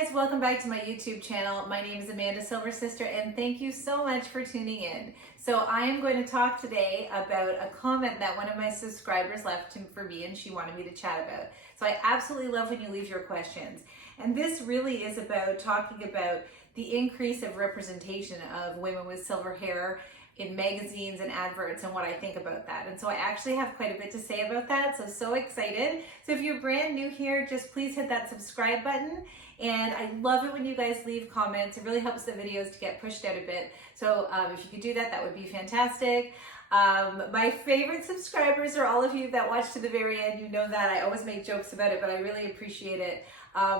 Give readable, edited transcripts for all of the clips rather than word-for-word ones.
guys, welcome back to my YouTube channel. My name is Amanda Silver Sister and thank you so much for tuning in. So I am going to talk today about a comment that one of my subscribers left for me and she wanted me to chat about. So I absolutely love when you leave your questions. And this really is about talking about the increase of representation of women with silver hair in magazines and adverts and what I think about that. And so I actually have quite a bit to say about that, so excited. So if you're brand new here, just please hit that subscribe button. And I love it when you guys leave comments. It really helps the videos to get pushed out a bit. So if you could do that, that would be fantastic. My favorite subscribers are all of you that watch to the very end. You know that. I always make jokes about it, but I really appreciate it.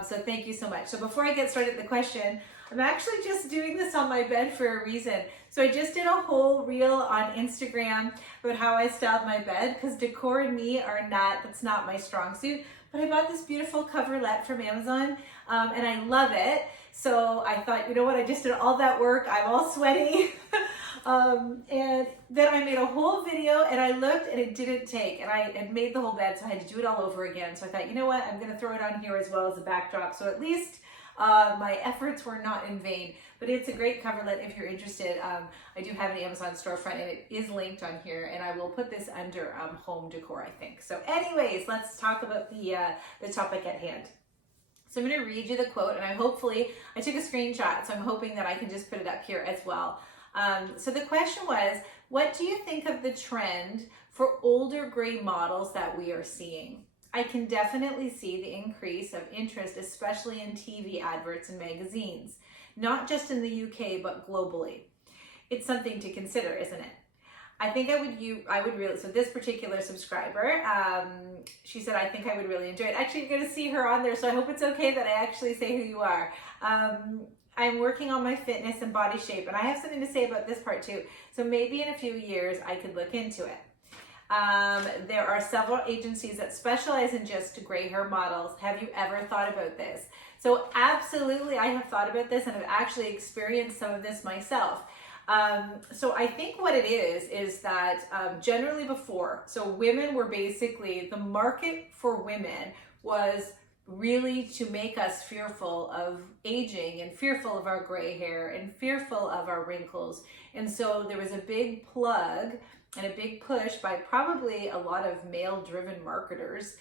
So thank you so much. So before I get started with the question, I'm actually just doing this on my bed for a reason. So I just did a whole reel on Instagram about how I styled my bed because decor and me that's not my strong suit. But I bought this beautiful coverlet from Amazon and I love it. So I thought, you know what, I just did all that work. I'm all sweaty. And then I made a whole video and I looked and it didn't take. And I had made the whole bed, so I had to do it all over again. So I thought, you know what, I'm going to throw it on here as well as a backdrop. So at least my efforts were not in vain, but it's a great coverlet if you're interested. I do have an Amazon storefront and it is linked on here, and I will put this under home decor, I think. So anyways, let's talk about the topic at hand. So I'm going to read you the quote, and I took a screenshot, so I'm hoping that I can just put it up here as well. So the question was, what do you think of the trend for older gray models that we are seeing? I can definitely see the increase of interest, especially in TV adverts and magazines, not just in the UK, but globally. It's something to consider, isn't it? I think I would really, so this particular subscriber, she said, I think I would really enjoy it. Actually, you're going to see her on there, so I hope it's okay that I actually say who you are. I'm working on my fitness and body shape, and I have something to say about this part too. So maybe in a few years, I could look into it. There are several agencies that specialize in just gray hair models. Have you ever thought about this? So absolutely, I have thought about this and I've actually experienced some of this myself. So I think what it is that generally before, so women were basically, the market for women was really to make us fearful of aging and fearful of our gray hair and fearful of our wrinkles. And so there was a big plug and a big push by probably a lot of male-driven marketers,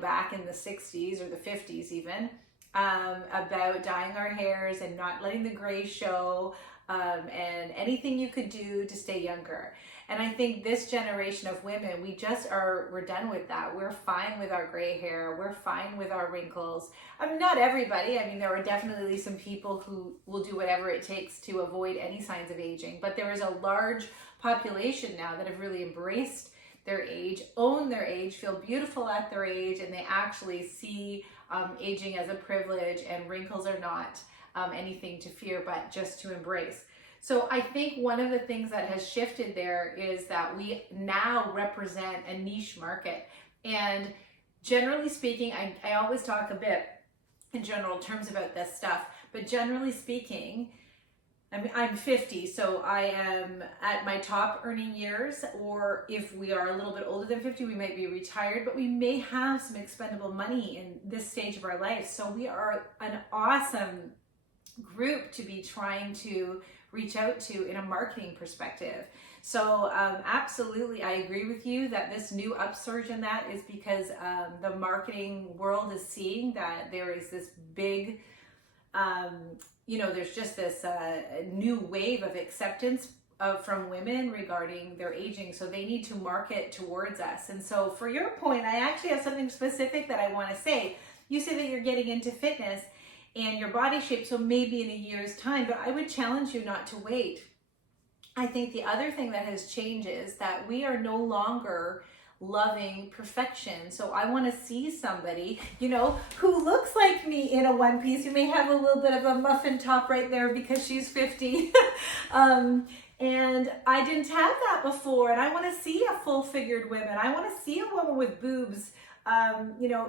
back in the 60s or the 50s even, about dyeing our hairs and not letting the gray show, and anything you could do to stay younger. And I think this generation of women, we're done with that. We're fine with our gray hair. We're fine with our wrinkles. I mean, not everybody. I mean, there are definitely some people who will do whatever it takes to avoid any signs of aging, but there is a large population now that have really embraced their age, own their age, feel beautiful at their age, and they actually see aging as a privilege, and wrinkles are not anything to fear, but just to embrace. So I think one of the things that has shifted there is that we now represent a niche market. And generally speaking, I always talk a bit in general terms about this stuff, but generally speaking, I'm 50, so I am at my top earning years, or if we are a little bit older than 50, we might be retired, but we may have some expendable money in this stage of our life. So we are an awesome group to be trying to reach out to in a marketing perspective. So absolutely, I agree with you that this new upsurge in that is because the marketing world is seeing that there is this big, there's just this new wave of acceptance from women regarding their aging. So they need to market towards us. And so for your point, I actually have something specific that I want to say. You say that you're getting into fitness and your body shape, so maybe in a year's time, but I would challenge you not to wait. I think the other thing that has changed is that we are no longer loving perfection. So I want to see somebody, who looks like me in a one piece. You may have a little bit of a muffin top right there because she's 50. And I didn't have that before. And I want to see a full figured woman. I want to see a woman with boobs,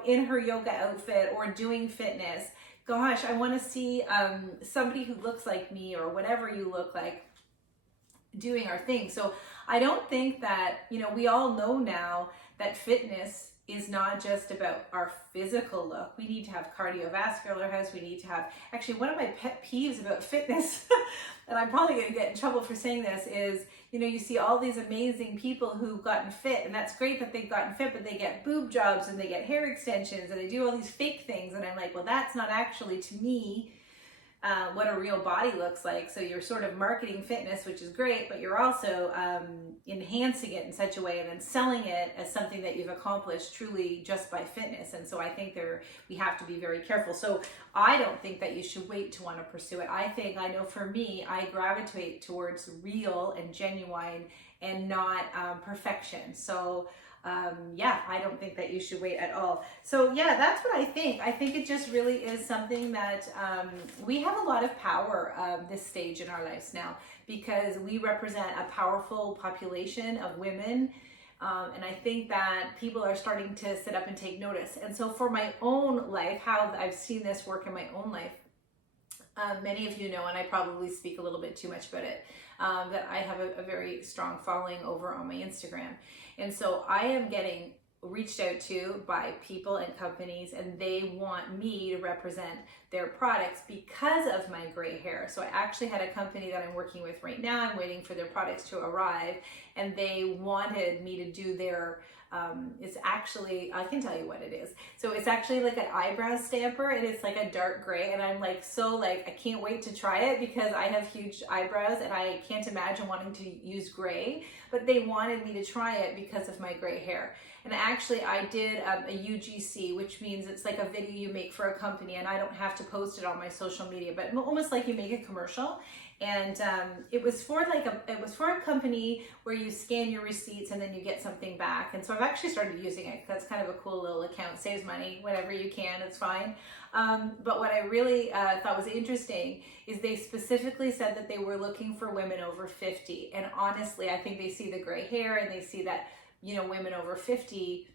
in her yoga outfit or doing fitness. Gosh, I want to see somebody who looks like me or whatever you look like doing our thing. So I don't think that, we all know now that fitness is not just about our physical look. We need to have cardiovascular health. We need to have, actually, one of my pet peeves about fitness, and I'm probably going to get in trouble for saying this, is, you know, you see all these amazing people who've gotten fit, and that's great that they've gotten fit, but they get boob jobs and they get hair extensions and they do all these fake things. And I'm like, well, that's not actually, to me, what a real body looks like. So you're sort of marketing fitness, which is great, but you're also enhancing it in such a way and then selling it as something that you've accomplished truly just by fitness. And so I think we have to be very careful. So I don't think that you should wait to want to pursue it. I know for me, I gravitate towards real and genuine and not perfection. So yeah, I don't think that you should wait at all. So yeah, that's what I think. I think it just really is something that we have a lot of power this stage in our lives now, because we represent a powerful population of women. And I think that people are starting to sit up and take notice. And so for my own life, how I've seen this work in my own life, many of you know, and I probably speak a little bit too much about it, that I have a very strong following over on my Instagram. And so I am getting reached out to by people and companies, and they want me to represent their products because of my gray hair. So I actually had a company that I'm working with right now. I'm waiting for their products to arrive, and they wanted me to do their it's actually, I can tell you what it is. So it's actually like an eyebrow stamper, and it's like a dark gray, and I'm like, so like, I can't wait to try it because I have huge eyebrows and I can't imagine wanting to use gray, but they wanted me to try it because of my gray hair. And actually I did a UGC, which means it's like a video you make for a company, and I don't have to post it on my social media, but almost like you make a commercial. And it was for a company where you scan your receipts and then you get something back. And so I've actually started using it. That's kind of a cool little account. Saves money whenever you can. It's fine. But what I really thought was interesting is they specifically said that they were looking for women over 50. And honestly, I think they see the gray hair and they see that, you know, women over 50.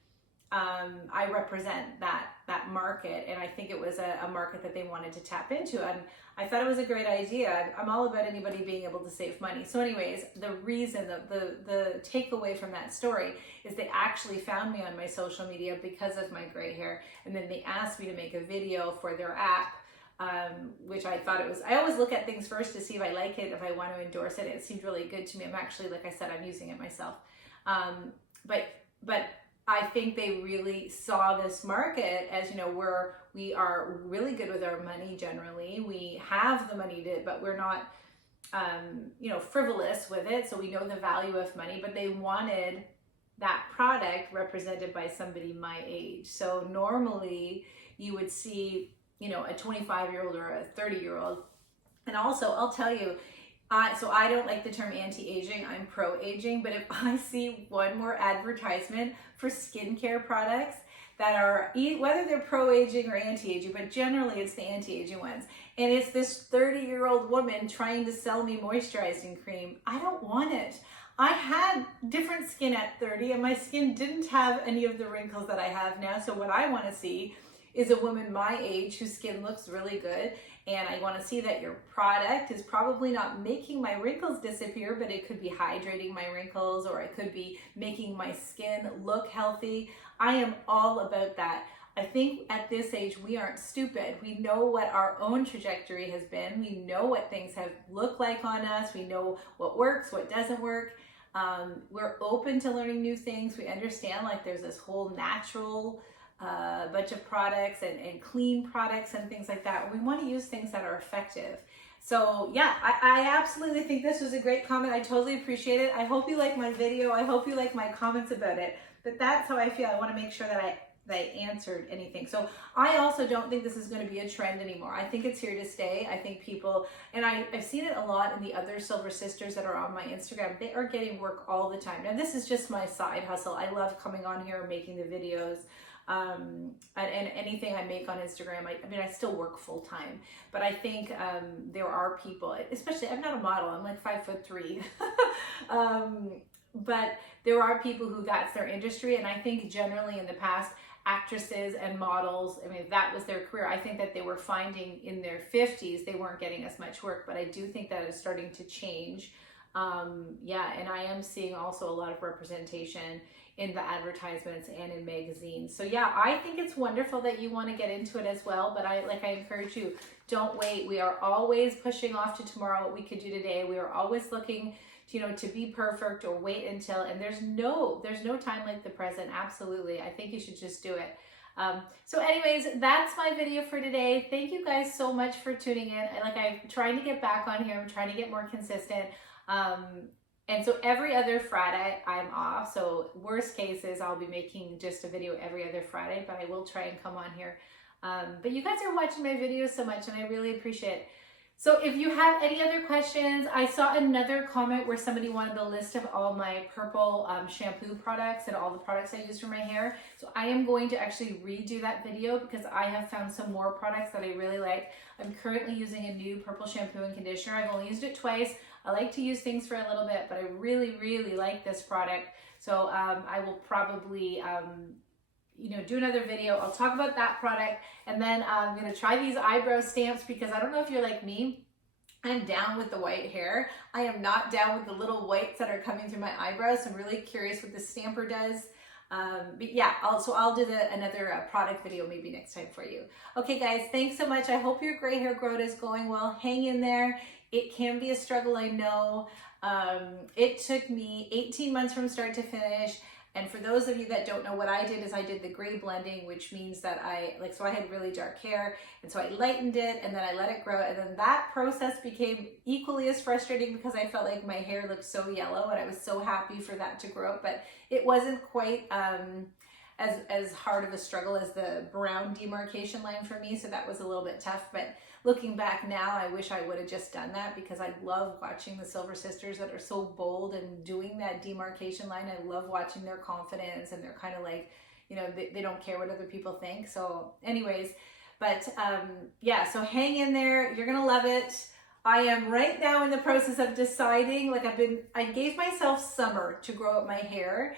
I represent that market, and I think it was a market that they wanted to tap into, and I thought it was a great idea. I'm all about anybody being able to save money. So anyways, the reason, the takeaway from that story is they actually found me on my social media because of my gray hair, and then they asked me to make a video for their app, which I thought it was, I always look at things first to see if I like it, if I want to endorse it. It seemed really good to me. I'm actually, like I said, I'm using it myself. But I think they really saw this market as, you know, we are really good with our money generally. We have the money but we're not, you know, frivolous with it. So we know the value of money, but they wanted that product represented by somebody my age. So normally you would see, you know, a 25-year-old or a 30-year-old. And also, I'll tell you, so I don't like the term anti-aging, I'm pro-aging, but if I see one more advertisement for skincare products that are, whether they're pro-aging or anti-aging, but generally it's the anti-aging ones, and it's this 30-year-old woman trying to sell me moisturizing cream, I don't want it. I had different skin at 30 and my skin didn't have any of the wrinkles that I have now, so what I want to see is a woman my age whose skin looks really good, and I want to see that your product is probably not making my wrinkles disappear, but it could be hydrating my wrinkles, or it could be making my skin look healthy. I am all about that. I think at this age we aren't stupid. We know what our own trajectory has been. We know what things have looked like on us. We know what works, what doesn't work. We're open to learning new things. We understand like there's this whole natural bunch of products and clean products and things like that. We want to use things that are effective. So yeah, I absolutely think this was a great comment. I totally appreciate it. I hope you like my video. I hope you like my comments about it. But that's how I feel. I want to make sure that I answered anything. So I also don't think this is going to be a trend anymore. I think it's here to stay. I think people, and I've seen it a lot in the other Silver Sisters that are on my Instagram. They are getting work all the time. Now this is just my side hustle. I love coming on here and making the videos. And anything I make on Instagram, I mean, I still work full time, but I think there are people, especially, I'm not a model, I'm like 5'3", but there are people who that's their industry, and I think generally in the past, actresses and models, I mean, that was their career. I think that they were finding in their 50s, they weren't getting as much work, but I do think that is starting to change. Yeah, and I am seeing also a lot of representation in the advertisements and in magazines. So yeah, I think it's wonderful that you want to get into it as well, but I encourage you, don't wait. We are always pushing off to tomorrow what we could do today. We are always looking, you know, to be perfect or wait until, and there's no time like the present. Absolutely. I think you should just do it. So anyways, that's my video for today. Thank you guys so much for tuning in. I'm trying to get back on here. I'm trying to get more consistent. And so every other Friday I'm off. So worst case is I'll be making just a video every other Friday, but I will try and come on here. But you guys are watching my videos so much and I really appreciate it. So if you have any other questions, I saw another comment where somebody wanted a list of all my purple shampoo products and all the products I use for my hair. So I am going to actually redo that video because I have found some more products that I really like. I'm currently using a new purple shampoo and conditioner. I've only used it twice. I like to use things for a little bit, but I really, really like this product. So I will probably do another video. I'll talk about that product, and then I'm gonna try these eyebrow stamps because I don't know if you're like me. I'm down with the white hair. I am not down with the little whites that are coming through my eyebrows. So I'm really curious what the stamper does. But yeah, I'll do another product video maybe next time for you. Okay guys, thanks so much. I hope your gray hair growth is going well. Hang in there. It can be a struggle, I know. It took me 18 months from start to finish. And for those of you that don't know, what I did is I did the gray blending, which means that I had really dark hair, and so I lightened it and then I let it grow, and then that process became equally as frustrating because I felt like my hair looked so yellow and I was so happy for that to grow up, but it wasn't quite as hard of a struggle as the brown demarcation line for me, so that was a little bit tough. But looking back now, I wish I would have just done that because I love watching the Silver Sisters that are so bold and doing that demarcation line. I love watching their confidence, and they're kind of like, you know, they don't care what other people think. So anyways, but yeah, so hang in there. You're gonna love it. I am right now in the process of deciding, I gave myself summer to grow up my hair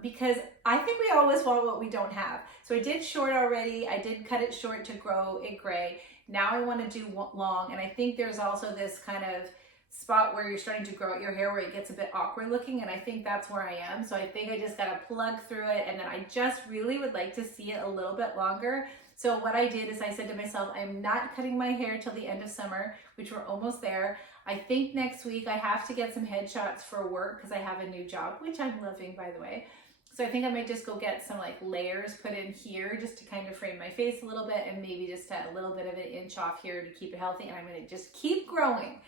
because I think we always want what we don't have. So I did short already. I did cut it short to grow it gray. Now I want to do long, and I think there's also this kind of spot where you're starting to grow out your hair where it gets a bit awkward looking, and I think that's where I am. So I think I just got to plug through it, and then I just really would like to see it a little bit longer. So what I did is I said to myself, I'm not cutting my hair till the end of summer, which we're almost there. I think next week I have to get some headshots for work because I have a new job, which I'm loving, by the way. So I think I might just go get some layers put in here just to kind of frame my face a little bit, and maybe just a little bit of an inch off here to keep it healthy. And I'm going to just keep growing.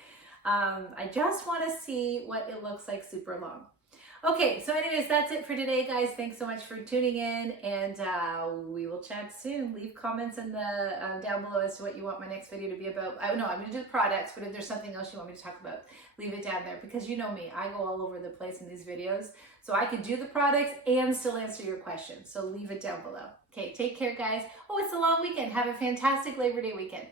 I just want to see what it looks like super long. Okay, so anyways, that's it for today, guys. Thanks so much for tuning in, and we will chat soon. Leave comments in the down below as to what you want my next video to be about. No, I'm going to do products, but if there's something else you want me to talk about, leave it down there, because you know me, I go all over the place in these videos, so I can do the products and still answer your questions. So leave it down below. Okay, take care, guys. Oh, it's a long weekend. Have a fantastic Labor Day weekend.